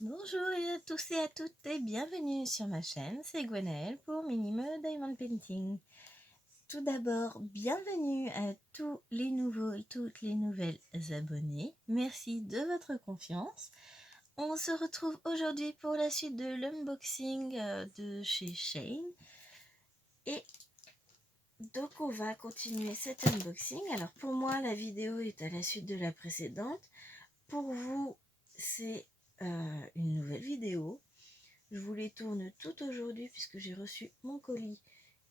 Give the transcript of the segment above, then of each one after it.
Bonjour à tous et à toutes et bienvenue sur ma chaîne, c'est Gwenaëlle pour Minime Diamond Painting. Tout d'abord, bienvenue à tous les nouveaux et toutes les nouvelles abonnés. Merci de votre confiance. On se retrouve aujourd'hui pour la suite de l'unboxing de chez Shane. Et donc on va continuer cet unboxing. Alors pour moi, la vidéo est à la suite de la précédente. Pour vous, c'est une nouvelle vidéo. Je vous les tourne toutes aujourd'hui puisque j'ai reçu mon colis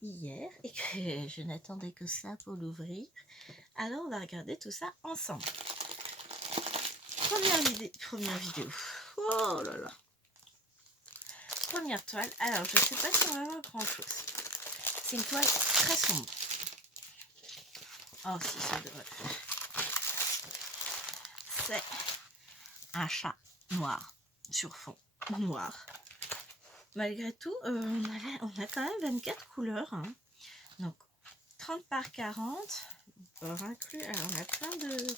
hier et que je n'attendais que ça pour l'ouvrir. Alors on va regarder tout ça ensemble. Première vidéo. Oh là là. Première toile. Alors je ne sais pas si on va voir grand chose. C'est une toile très sombre. Oh si, ça devrait. C'est un chat noir sur fond noir. Malgré tout, on a quand même 24 couleurs. Hein. Donc 30 par 40, hors inclus. Alors on a plein de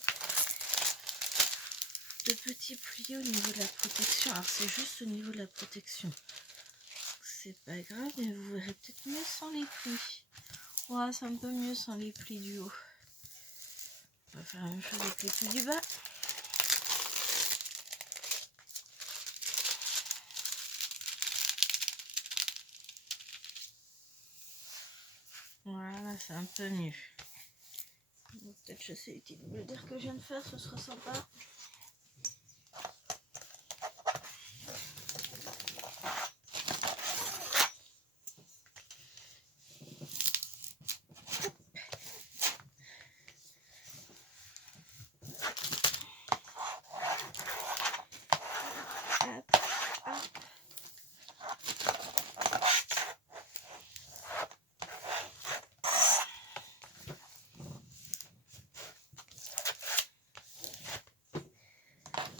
petits plis au niveau de la protection. Alors c'est juste au niveau de la protection. C'est pas grave, mais vous verrez peut-être mieux sans les plis. Ouais, c'est un peu mieux sans les plis du haut. On va faire la même chose avec les plis du bas. Voilà, c'est un peu mieux. Peut-être je sais utile de le dire que je viens de faire, ce sera sympa.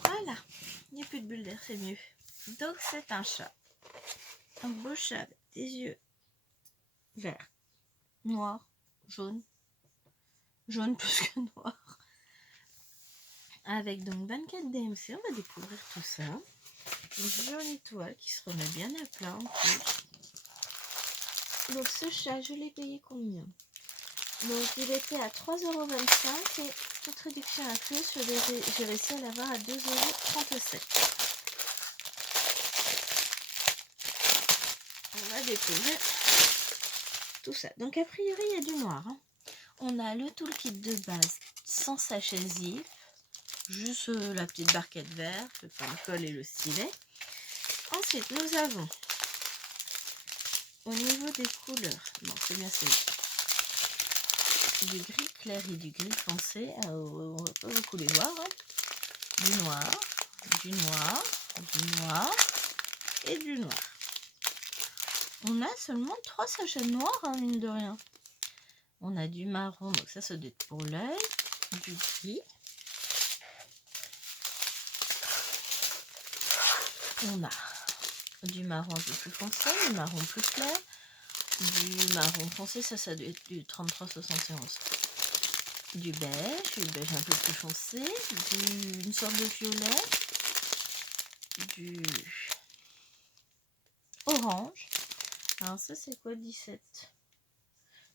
Voilà, il n'y a plus de bulles d'air, c'est mieux. Donc c'est un chat. Un beau chat avec des yeux verts, noirs, jaunes. Jaune plus que noir. Avec donc 24 DMC, on va découvrir tout ça. Une jolie toile qui se remet bien à plat en plus. Donc ce chat, je l'ai payé combien? Donc il était à 3,25 € et toute réduction incluse, j'ai réussi à l'avoir à 2,37 €. On va découvrir tout ça. Donc a priori il y a du noir. Hein. On a le toolkit de base sans sachet zip. Juste la petite barquette verte, le pain-colle et le stylet. Ensuite, nous avons, au niveau des couleurs, non, c'est bien celui du gris clair et du gris foncé. On va pas beaucoup les voir. Hein. Du noir, du noir, du noir et du noir. On a seulement 3 sachets noirs, hein, mine de rien. On a du marron, donc ça doit être pour l'œil, du gris. On a du marron un peu plus foncé, du marron plus clair, du marron foncé, ça doit être du 33,71. Du beige un peu plus foncé, une sorte de violet, du orange. Alors ça c'est quoi 17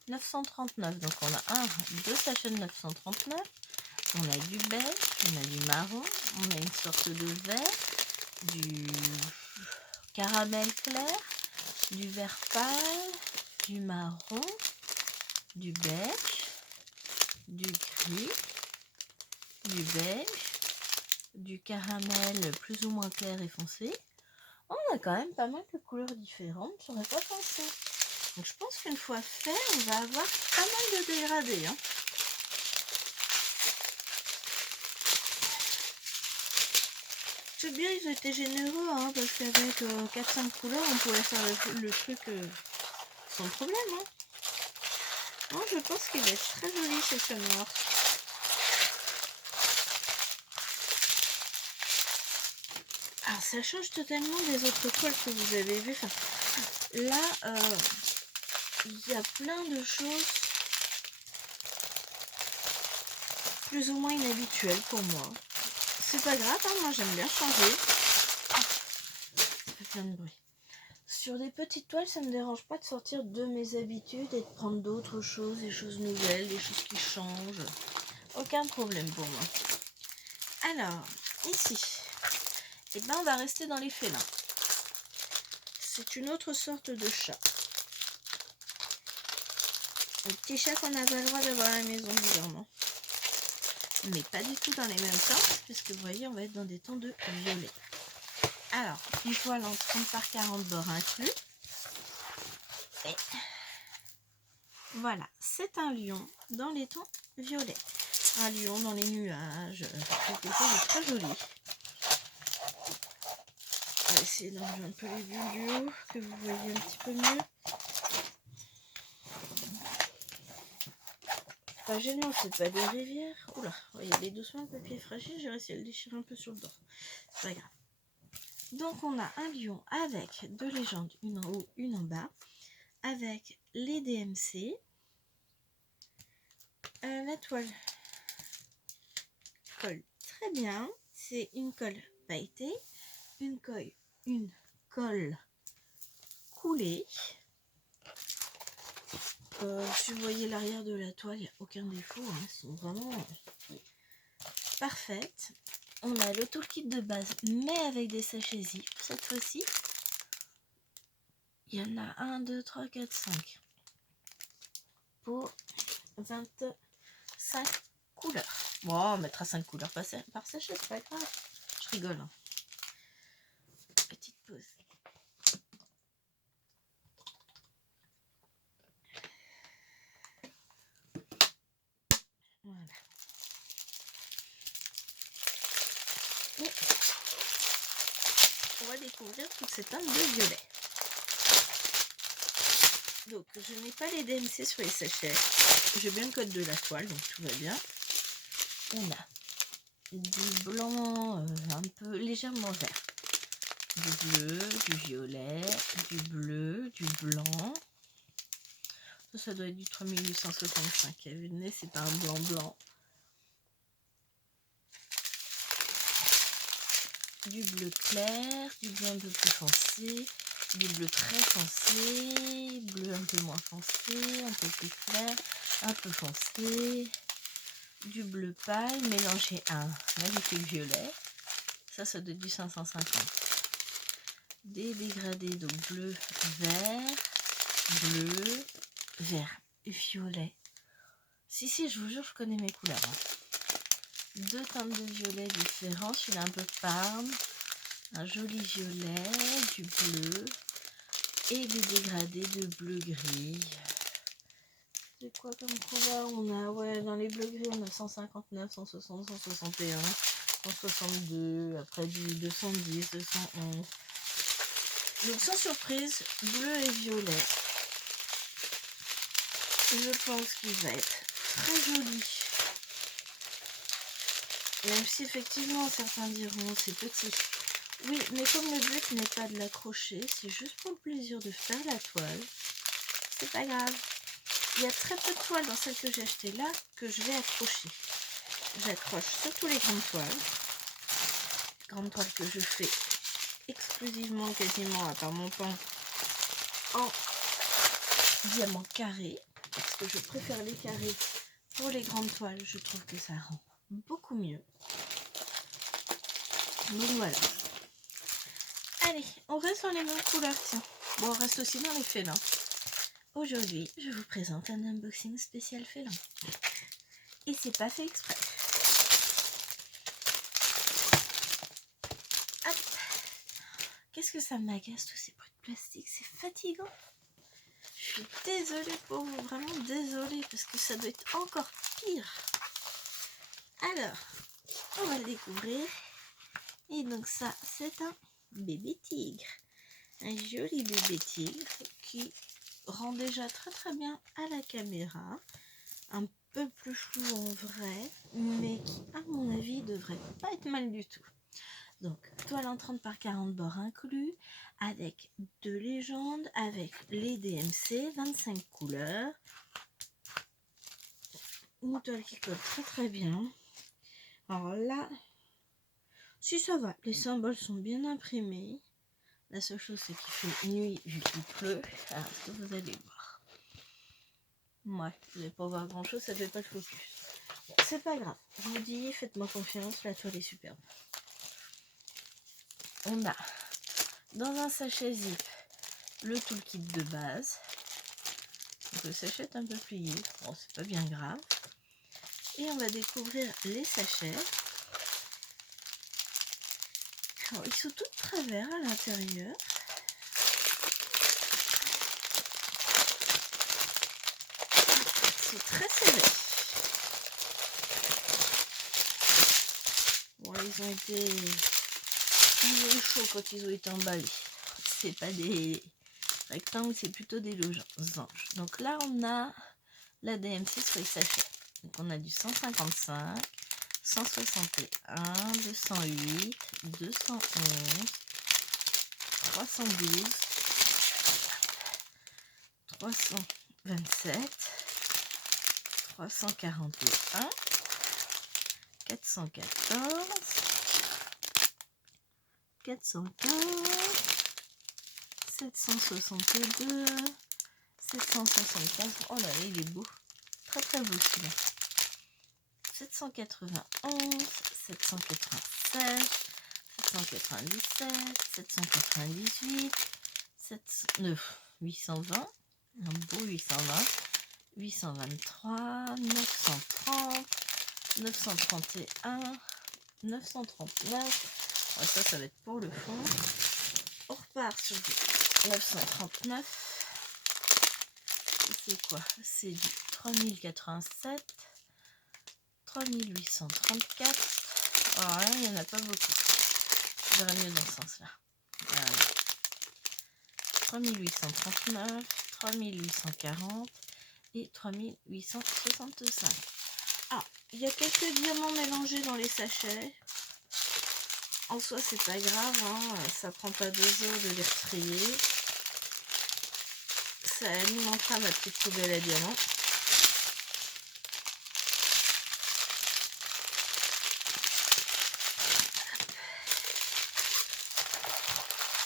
939, donc on a deux sachets de 939. On a du beige, on a du marron, on a une sorte de vert, du caramel clair, du vert pâle, du marron, du beige, du gris, du beige, du caramel plus ou moins clair et foncé. On a quand même pas mal de couleurs différentes, j'aurais pas pensé. Donc je pense qu'une fois fait, on va avoir pas mal de dégradés. Hein. C'est bien, ils ont été généreux, hein, parce qu'avec 4-5 couleurs, on pourrait faire le truc sans problème. Hein. Non, je pense qu'il va être très joli ce noir. Alors ça change totalement des autres toiles que vous avez vues. Enfin, là, il y a plein de choses plus ou moins inhabituelles pour moi. C'est pas grave, hein, moi j'aime bien changer. plein de bruit. Sur des petites toiles, ça ne me dérange pas de sortir de mes habitudes et de prendre d'autres choses, des choses nouvelles, des choses qui changent. Aucun problème pour moi. Alors, ici, eh ben, on va rester dans les félins. C'est une autre sorte de chat. Un petit chat qu'on n'a pas le droit d'avoir à la maison, bizarrement. Mais pas du tout dans les mêmes teintes, puisque vous voyez, on va être dans des tons de violet. Alors, une toile en 30 par 40 bords inclus. Et voilà, c'est un lion dans les tons violets. Un lion dans les nuages, quelque chose de très joli. On va essayer d'enlever un peu les bulles du haut, que vous voyez un petit peu mieux. Pas gênant, c'est pas des rivières. Oula, voyez, il est doucement le papier fragile, j'ai réussi à le déchirer un peu sur le dos. C'est pas grave. Donc on a un lion avec deux légendes, une en haut, une en bas, avec les DMC. La toile colle très bien. C'est une colle pailletée, une colle coulée. Si vous voyez l'arrière de la toile, il n'y a aucun défaut. Hein, elles sont vraiment parfaites. On a le toolkit de base, mais avec des sachets zip cette fois-ci. Il y en a 1, 2, 3, 4, 5 pour 25 couleurs. Bon, on mettra 5 couleurs par sachet, c'est pas grave. Je rigole. Hein. Petite pause. Voilà. Et on va découvrir toute cette teinte de violet. Donc, je n'ai pas les DMC sur les sachets. J'ai bien le code de la toile, donc tout va bien. On a du blanc un peu légèrement vert. Du bleu, du violet, du bleu, du blanc. Ça doit être du 3865. À vue de nez, c'est pas un blanc blanc. Du bleu clair, du bleu un peu plus foncé, du bleu très foncé, bleu un peu moins foncé, un peu plus clair, un peu foncé, du bleu pâle mélangé à un magnifique violet. Ça doit être du 550. Des dégradés, donc bleu, vert, violet. Si, je vous jure, je connais mes couleurs. Hein. Deux teintes de violet différents, celui-là un peu parme, un joli violet, du bleu et des dégradés de bleu gris. C'est quoi comme couleur? On a, ouais, dans les bleus gris, on a 159, 160, 161, 162, après du 210, 211. Donc sans surprise, bleu et violet. Je pense qu'il va être très joli. Même si effectivement certains diront c'est petit. Oui, mais comme le but n'est pas de l'accrocher, c'est juste pour le plaisir de faire la toile, c'est pas grave. Il y a très peu de toiles dans celle que j'ai achetée là que je vais accrocher. J'accroche surtout les grandes toiles. Grandes toiles que je fais exclusivement, quasiment, à part mon pan, en diamant carré. Parce que je préfère les carrés pour les grandes toiles. Je trouve que ça rend beaucoup mieux. Donc voilà. Allez, on reste dans les mêmes couleurs, tiens. Bon, on reste aussi dans les félins. Aujourd'hui, je vous présente un unboxing spécial félin. Et c'est pas fait exprès. Hop. Qu'est-ce que ça m'agace tous ces bruits de plastique, c'est fatigant. Je suis désolée pour vous, vraiment désolée, parce que ça doit être encore pire. Alors, on va le découvrir. Et donc ça, c'est un bébé tigre. Un joli bébé tigre qui rend déjà très très bien à la caméra. Un peu plus flou en vrai, mais qui, à mon avis, devrait pas être mal du tout. Donc, toile en 30 par 40 bords inclus, avec deux légendes, avec les DMC, 25 couleurs. Une toile qui colle très très bien. Alors là, si ça va, les symboles sont bien imprimés. La seule chose, c'est qu'il fait nuit vu qu'il pleut. Alors, ce que vous allez voir. Ouais, vous n'allez pas voir grand chose, ça fait pas de focus. Bon, c'est pas grave. Je vous dis, faites-moi confiance, la toile est superbe. On a dans un sachet zip le toolkit de base. Donc le sachet est un peu plié. Bon, c'est pas bien grave. Et on va découvrir les sachets. Alors, ils sont tous de travers à l'intérieur. C'est très serré. Bon, ils ont eu chaud quand ils ont été emballés. C'est pas des rectangles, c'est plutôt des losanges. Donc là, on a la DMC sur les sachets. Donc on a du 155, 161, 208, 211, 312, 327, 341, 414, 415, 762, 775. Oh là là, il est beau. Très très beau celui-là. 791, 796, 797, 798, 820, un beau 820, 823, 930, 931, 939. Oh, ça va être pour le fond. On repart sur du 939. C'est quoi? C'est du 3087, 3834. Alors là, il n'y en a pas beaucoup. J'aurais mieux dans ce sens-là. Voilà. 3839, 3840 et 3865. Ah, il y a quelques diamants mélangés dans les sachets. En soi, c'est pas grave, hein, ça prend pas 2 heures de les retrier. Ça alimentera ma petite poubelle à diamants.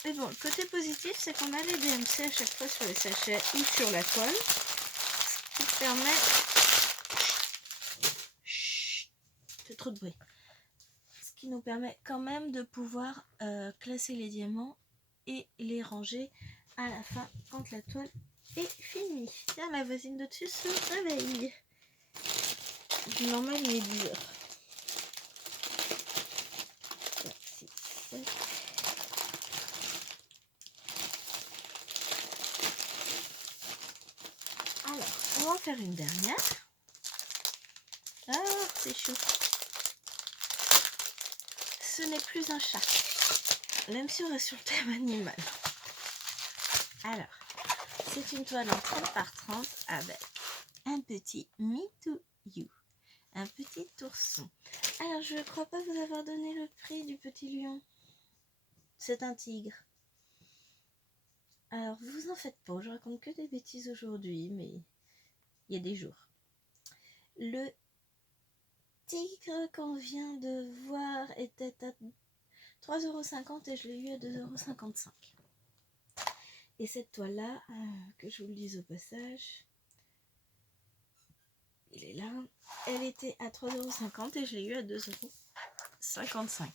Et bon, le côté positif, c'est qu'on a les DMC à chaque fois sur les sachets ou sur la toile. Ce qui permet... Chut, c'est trop de bruit. Ce qui nous permet quand même de pouvoir classer les diamants et les ranger à la fin quand la toile est finie. Tiens, ma voisine de dessus se réveille. Normal, il est 10 heures. 4, 6, 7. Alors, on va en faire une dernière. Ah, c'est chaud. Ce n'est plus un chat, même si on reste sur le thème animal. Alors, c'est une toile en 30 par 30 avec un petit Me to You, un petit ourson. Alors, je ne crois pas vous avoir donné le prix du petit lion. C'est un tigre. Alors, vous en faites pas, je raconte que des bêtises aujourd'hui, mais il y a des jours. Le tigre qu'on vient de voir était à 3,50 € et je l'ai eu à 2,55 €. Et cette toile-là, que je vous le dise au passage, il est là, elle était à 3,50 € et je l'ai eu à 2,55 €.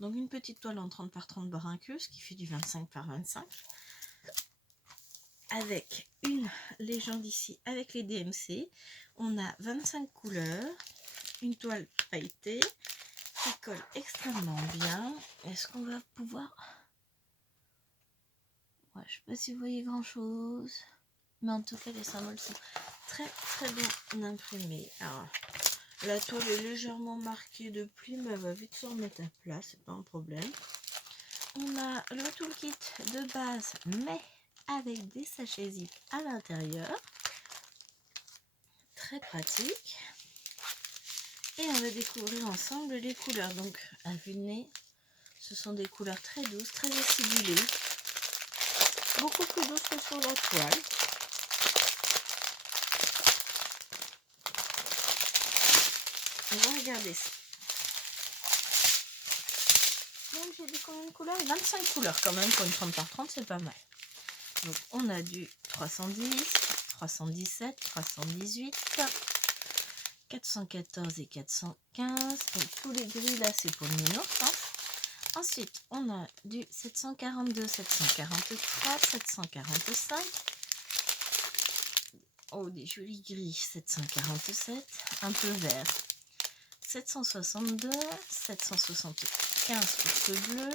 Donc une petite toile en 30 par 30 barres inclus, ce qui fait du 25 par 25. Avec une légende ici, avec les DMC. On a 25 couleurs, une toile pailletée qui colle extrêmement bien. Est-ce qu'on va pouvoir... Ouais, je ne sais pas si vous voyez grand chose, mais en tout cas les symboles sont très très bien imprimés. Alors, la toile est légèrement marquée de plis, mais elle va vite se remettre à plat, c'est pas un problème. On a le toolkit de base, mais avec des sachets zip à l'intérieur. Très pratique. Et on va découvrir ensemble les couleurs. Donc, à vue de nez, ce sont des couleurs très douces, très acidulées. Beaucoup plus douces que sur la toile. On va regarder ça. même, j'ai dit combien de couleurs? 25 couleurs quand même, pour une 30 par 30, c'est pas mal. Donc on a du 310, 317, 318, 414 et 415. Donc tous les gris là, c'est pour le nounours. Hein. Ensuite, on a du 742, 743, 745. Oh, des jolis gris, 747, un peu vert. 762, 775 pour le bleu,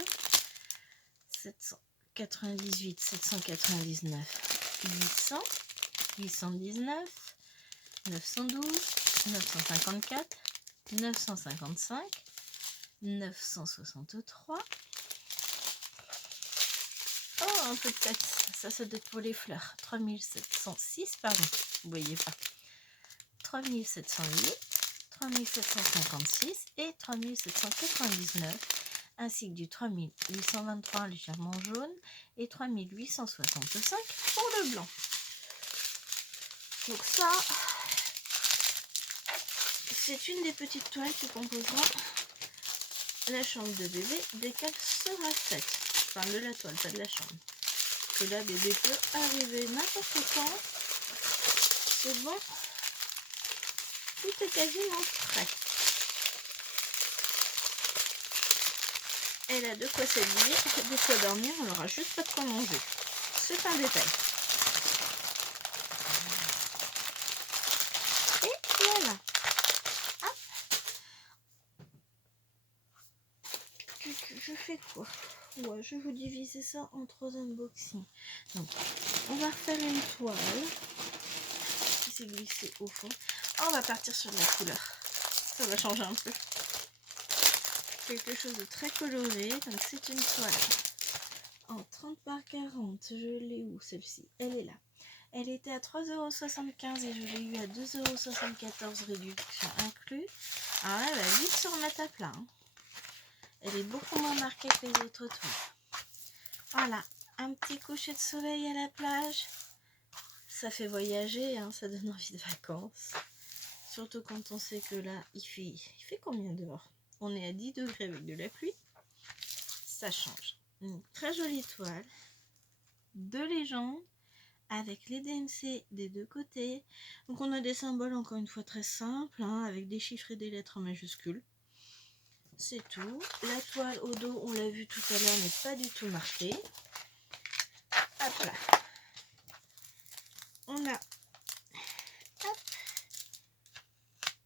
798, 799, 800, 819, 912, 954, 955, 963. Oh, un peu de tête, ça doit être pour les fleurs. 3706, pardon, vous voyez pas. 3708, 3756 et 3799, ainsi que du 3823 légèrement jaune et 3865 pour le blanc. Donc ça, c'est une des petites toiles qui composera la chambre de bébé dès qu'elle sera faite. Enfin de la toile, pas de la chambre. Que là, bébé peut arriver n'importe quand. C'est bon. Tout est quasiment prêt. Elle a de quoi s'habiller, de quoi dormir, on n'aura juste pas de quoi manger. C'est un détail. Et voilà. Hop. Je fais quoi? Ouais, je vais vous diviser ça en 3 unboxings. Donc, on va refaire une toile qui s'est glissée au fond. Oh, on va partir sur de la couleur. Ça va changer un peu. Quelque chose de très coloré. Donc, c'est une toile en 30 par 40. Je l'ai où celle-ci? Elle est là. Elle était à 3,75 € et je l'ai eu à 2,74 € réduction inclus. Alors là, elle va vite se remettre à plat. Hein. Elle est beaucoup moins marquée que les autres toiles. Voilà, un petit coucher de soleil à la plage. Ça fait voyager, hein, ça donne envie de vacances. Surtout quand on sait que là, il fait combien dehors? On est à 10 degrés avec de la pluie. Ça change. Une très jolie toile. 2 légendes. Avec les DMC des deux côtés. Donc on a des symboles encore une fois très simples, hein, avec des chiffres et des lettres en majuscules. C'est tout. La toile au dos, on l'a vu tout à l'heure, n'est pas du tout marquée. Hop là. On a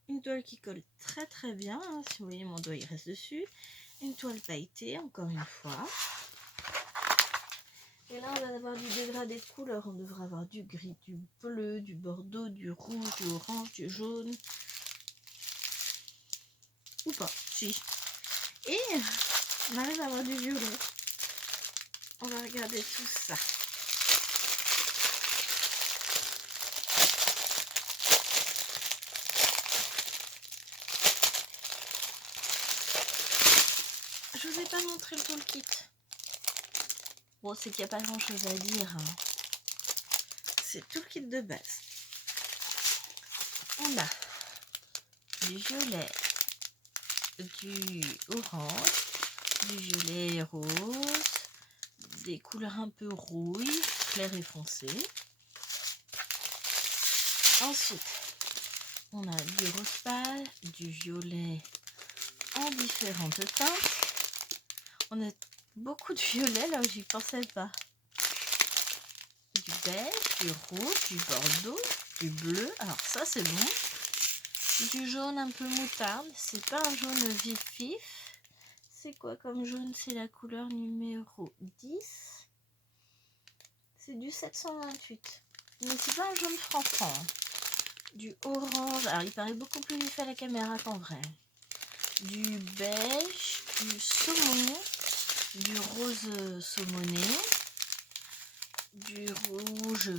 une toile qui colle très très bien. Hein, si vous voyez mon doigt, il reste dessus. Une toile pailletée, encore une fois. Et là, on va avoir du dégradé de couleurs. On devrait avoir du gris, du bleu, du bordeaux, du rouge, du orange, du jaune. Ou pas, si. Et on arrive à avoir du violet. On va regarder tout ça. Je vous ai pas montré le toolkit. Bon, c'est qu'il n'y a pas grand chose à dire. Hein. C'est tout le kit de base. On a du violet, du orange, du violet rose, des couleurs un peu rouille, clair et foncé. Ensuite, on a du rose pâle, du violet en différentes teintes. On a beaucoup de violet là où j'y pensais pas. Du beige, du rouge, du bordeaux, du bleu. Alors ça c'est bon. Du jaune un peu moutarde. C'est pas un jaune vif vif. C'est quoi comme jaune? C'est la couleur numéro 10. C'est du 728. Mais c'est pas un jaune franc. Du orange. Alors il paraît beaucoup plus vif à la caméra qu'en vrai. Du beige, du saumon, du rose saumoné, du rouge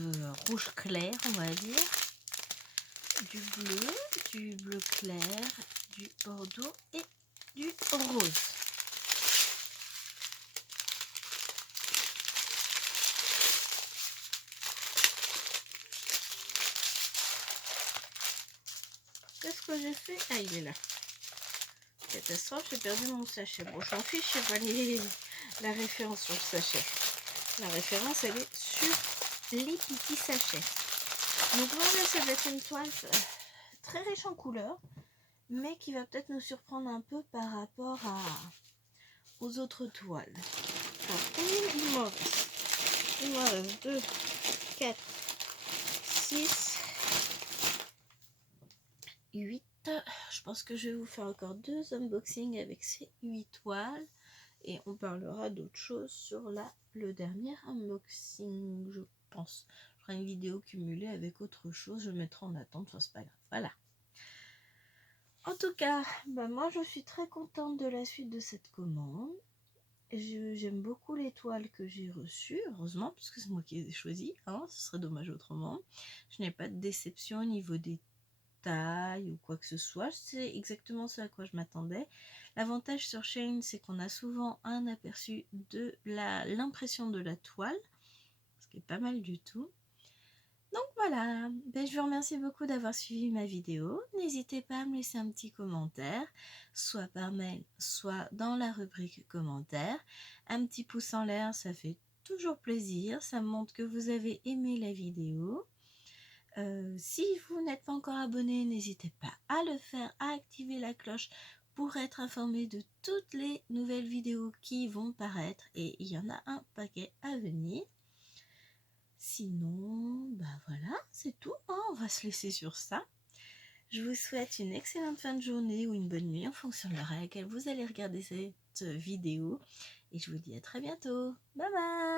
clair, on va dire, du bleu clair, du bordeaux et du rose. Qu'est-ce que j'ai fait? Ah, il est là. Catastrophe, j'ai perdu mon sachet. Bon, je m'en fiche, je sais pas la référence sur le sachet. La référence, elle est sur les petits sachets. Donc voilà, ça va être une toile très riche en couleurs, mais qui va peut-être nous surprendre un peu par rapport aux autres toiles. Alors, combien il me reste? Il me reste 2, 4, 6, 8. Je pense que je vais vous faire encore 2 unboxings avec ces 8 toiles. Et on parlera d'autres choses sur le dernier unboxing, je pense. Je ferai une vidéo cumulée avec autre chose. Je le mettrai en attente, enfin c'est pas grave. Voilà. En tout cas, moi je suis très contente de la suite de cette commande. J'aime beaucoup les toiles que j'ai reçues, heureusement, puisque c'est moi qui les ai choisies. Hein, ce serait dommage autrement. Je n'ai pas de déception au niveau des taille ou quoi que ce soit, c'est exactement ce à quoi je m'attendais. L'avantage sur Shein, c'est qu'on a souvent un aperçu de l'impression de la toile, ce qui est pas mal du tout. Donc voilà, je vous remercie beaucoup d'avoir suivi ma vidéo. N'hésitez pas à me laisser un petit commentaire, soit par mail, soit dans la rubrique commentaires. Un petit pouce en l'air, ça fait toujours plaisir, ça montre que vous avez aimé la vidéo. Si vous n'êtes pas encore abonné, n'hésitez pas à le faire, à activer la cloche pour être informé de toutes les nouvelles vidéos qui vont paraître, et il y en a un paquet à venir. Sinon, voilà, c'est tout, hein, on va se laisser sur ça. Je vous souhaite une excellente fin de journée ou une bonne nuit en fonction de l'heure à laquelle vous allez regarder cette vidéo, et je vous dis à très bientôt. Bye bye.